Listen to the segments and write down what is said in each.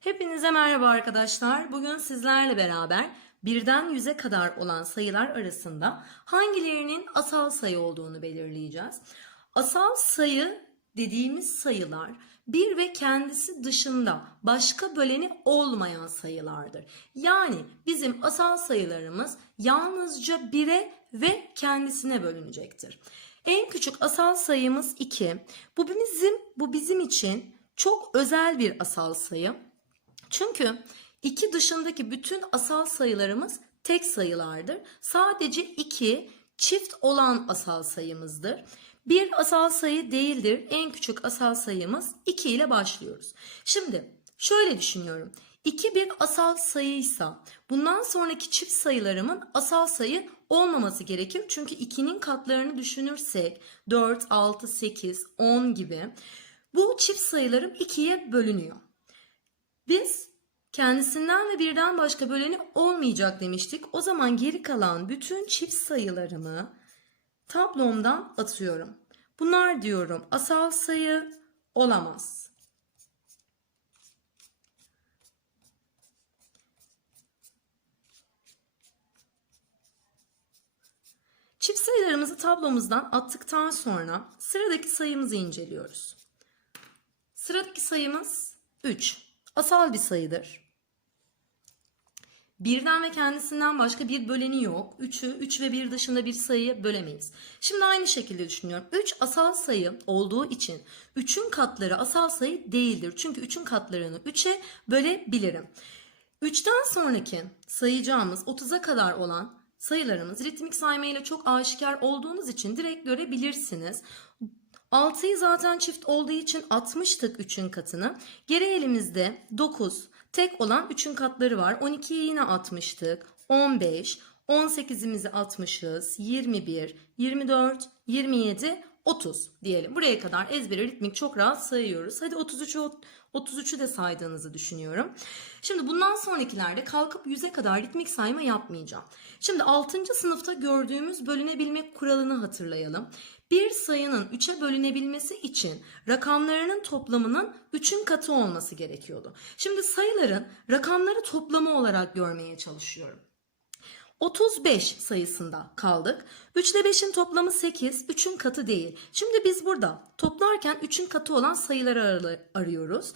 Hepinize merhaba arkadaşlar. Bugün sizlerle beraber birden yüze kadar olan sayılar arasında hangilerinin asal sayı olduğunu belirleyeceğiz. Asal sayı dediğimiz sayılar bir ve kendisi dışında başka böleni olmayan sayılardır. Yani bizim asal sayılarımız yalnızca bire ve kendisine bölünecektir. En küçük asal sayımız 2. Bu bizim bu bizim için çok özel bir asal sayı. Çünkü 2 dışındaki bütün asal sayılarımız tek sayılardır. Sadece 2 çift olan asal sayımızdır. Bir asal sayı değildir. En küçük asal sayımız 2 ile başlıyoruz. Şimdi şöyle düşünüyorum. 2 bir asal sayıysa bundan sonraki çift sayılarımın asal sayı olmaması gerekir. Çünkü 2'nin katlarını düşünürsek 4, 6, 8, 10 gibi bu çift sayılarım 2'ye bölünüyor. Biz kendisinden ve birden başka böleni olmayacak demiştik. O zaman geri kalan bütün çift sayılarımı tablomdan atıyorum. Bunlar diyorum asal sayı olamaz. Çift sayılarımızı tablomuzdan attıktan sonra sıradaki sayımızı inceliyoruz. Sıradaki sayımız 3. Asal bir sayıdır. Birden ve kendisinden başka bir böleni yok. 3'ü 3 ve 1 dışında bir sayıyı bölemeyiz. Şimdi aynı şekilde düşünüyorum. 3 asal sayı olduğu için 3'ün katları asal sayı değildir. Çünkü 3'ün katlarını 3'e bölebilirim. 3'ten sonraki sayacağımız 30'a kadar olan sayılarımız ritmik saymayla çok aşikar olduğunuz için direkt görebilirsiniz. 6'yı zaten çift olduğu için atmıştık 3'ün katını. Geri elimizde 9 tek olan 3'ün katları var. 12'yi yine atmıştık. 15, 18'imizi atmışız. 21, 24, 27, 30 diyelim. Buraya kadar ezbere ritmik çok rahat sayıyoruz. Hadi 33'ü 33'ü de saydığınızı düşünüyorum. Şimdi bundan sonrakilerde kalkıp 100'e kadar ritmik sayma yapmayacağım. Şimdi 6. sınıfta gördüğümüz bölünebilmek kuralını hatırlayalım. Bir sayının 3'e bölünebilmesi için rakamlarının toplamının 3'ün katı olması gerekiyordu. Şimdi sayıların rakamları toplamı olarak görmeye çalışıyorum. 35 sayısında kaldık. 3 ile 5'in toplamı 8, 3'ün katı değil. Şimdi biz burada toplarken 3'ün katı olan sayıları ar- arıyoruz.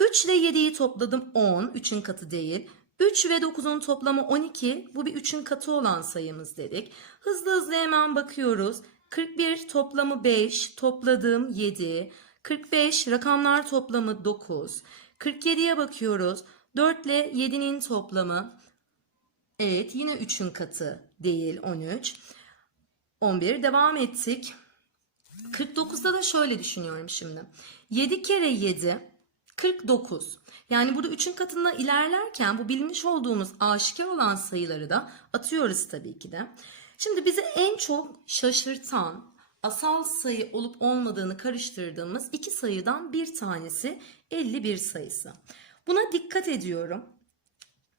3 ile 7'yi topladım 10, 3'ün katı değil. 3 ve 9'un toplamı 12, bu bir 3'ün katı olan sayımız dedik. Hızlı hızlı hemen bakıyoruz. 41 toplamı 5, topladığım 7. 45 rakamlar toplamı 9. 47'ye bakıyoruz. 4 ile 7'nin toplamı Evet yine 3'ün katı değil 13. 11 devam ettik. 49'da da şöyle düşünüyorum şimdi. 7 kere 7 49. Yani burada 3'ün katında ilerlerken bu bilmiş olduğumuz aşikar olan sayıları da atıyoruz tabii ki de. Şimdi bizi en çok şaşırtan asal sayı olup olmadığını karıştırdığımız iki sayıdan bir tanesi 51 sayısı. Buna dikkat ediyorum.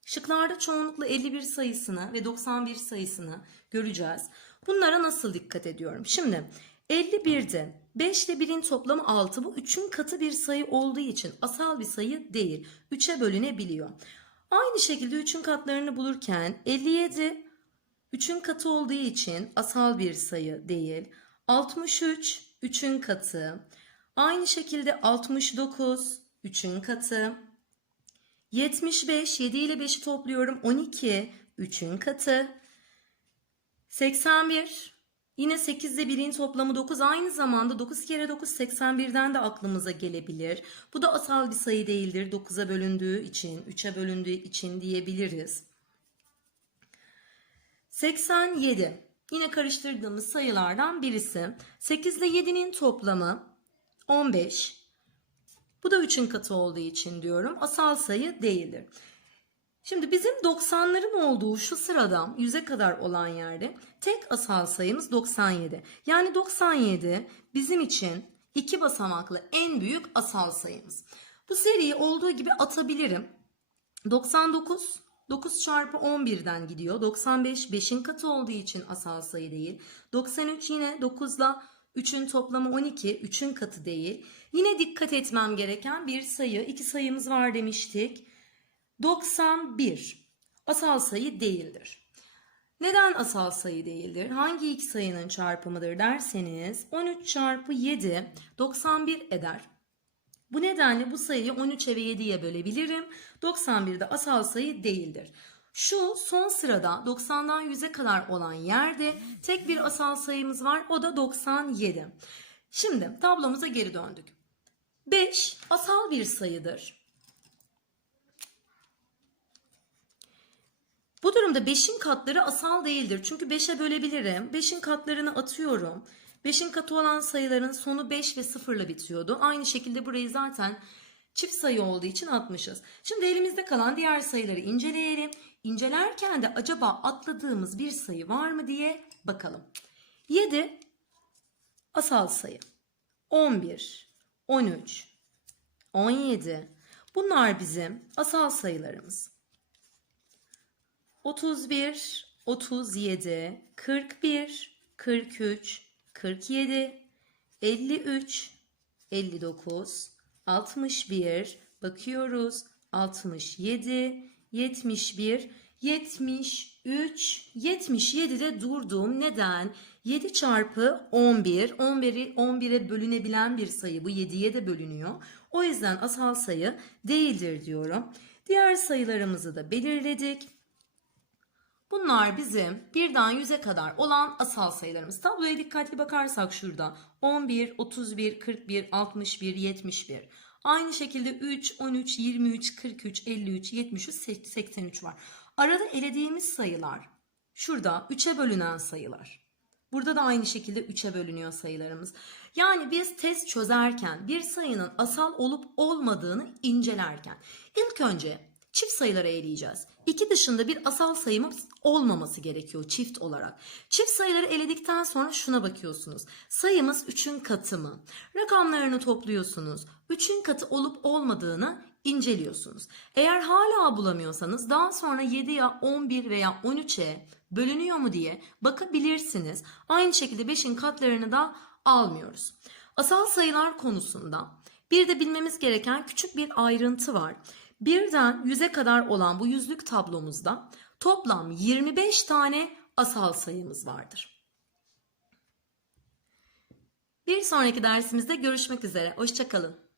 Şıklarda çoğunlukla 51 sayısını ve 91 sayısını göreceğiz. Bunlara nasıl dikkat ediyorum? Şimdi 51'de 5 ile 1'in toplamı 6. Bu 3'ün katı bir sayı olduğu için asal bir sayı değil. 3'e bölünebiliyor. Aynı şekilde 3'ün katlarını bulurken 57 3'ün katı olduğu için asal bir sayı değil. 63 3'ün katı. Aynı şekilde 69 3'ün katı. 75 7 ile 5'i topluyorum 12 3'ün katı 81 yine 8 ile 1'in toplamı 9 aynı zamanda 9 kere 9 81'den de aklımıza gelebilir. Bu da asal bir sayı değildir 9'a bölündüğü için 3'e bölündüğü için diyebiliriz. 87 yine karıştırdığımız sayılardan birisi 8 ile 7'nin toplamı 15 bu da 3'ün katı olduğu için diyorum. Asal sayı değildir. Şimdi bizim 90'ların olduğu şu sırada 100'e kadar olan yerde tek asal sayımız 97. Yani 97 bizim için iki basamaklı en büyük asal sayımız. Bu seriyi olduğu gibi atabilirim. 99 9 çarpı 11'den gidiyor. 95 5'in katı olduğu için asal sayı değil. 93 yine 9 ile 3'ün toplamı 12, 3'ün katı değil. Yine dikkat etmem gereken bir sayı. iki sayımız var demiştik. 91 asal sayı değildir. Neden asal sayı değildir? Hangi iki sayının çarpımıdır derseniz 13 çarpı 7 91 eder. Bu nedenle bu sayıyı 13'e ve 7'ye bölebilirim. 91 de asal sayı değildir. Şu son sırada 90'dan 100'e kadar olan yerde tek bir asal sayımız var. O da 97. Şimdi tablomuza geri döndük. 5 asal bir sayıdır. Bu durumda 5'in katları asal değildir. Çünkü 5'e bölebilirim. 5'in katlarını atıyorum. 5'in katı olan sayıların sonu 5 ve 0 ile bitiyordu. Aynı şekilde burayı zaten çift sayı olduğu için atmışız. Şimdi elimizde kalan diğer sayıları inceleyelim. İncelerken de acaba atladığımız bir sayı var mı diye bakalım. 7 asal sayı. 11, 13, 17. Bunlar bizim asal sayılarımız. 31, 37, 41, 43, 47, 53, 59, 61, bakıyoruz 67, 71, 73, 77'de durduğum neden? 7 çarpı 11, 11'i 11'e bölünebilen bir sayı bu 7'ye de bölünüyor. O yüzden asal sayı değildir diyorum. Diğer sayılarımızı da belirledik. Bunlar bizim birden 100'e kadar olan asal sayılarımız. Tabloya dikkatli bakarsak şurada 11, 31, 41, 61, 71. Aynı şekilde 3, 13, 23, 43, 53, 73, 83 var. Arada elediğimiz sayılar şurada 3'e bölünen sayılar. Burada da aynı şekilde 3'e bölünüyor sayılarımız. Yani biz test çözerken bir sayının asal olup olmadığını incelerken ilk önce çift sayıları eleyeceğiz. İki dışında bir asal sayımız olmaması gerekiyor çift olarak. Çift sayıları eledikten sonra şuna bakıyorsunuz. Sayımız 3'ün katı mı? Rakamlarını topluyorsunuz. 3'ün katı olup olmadığını inceliyorsunuz. Eğer hala bulamıyorsanız daha sonra 7 ya 11 veya 13'e bölünüyor mu diye bakabilirsiniz. Aynı şekilde 5'in katlarını da almıyoruz. Asal sayılar konusunda bir de bilmemiz gereken küçük bir ayrıntı var. Birden 100'e kadar olan bu yüzlük tablomuzda toplam 25 tane asal sayımız vardır. Bir sonraki dersimizde görüşmek üzere. Hoşçakalın.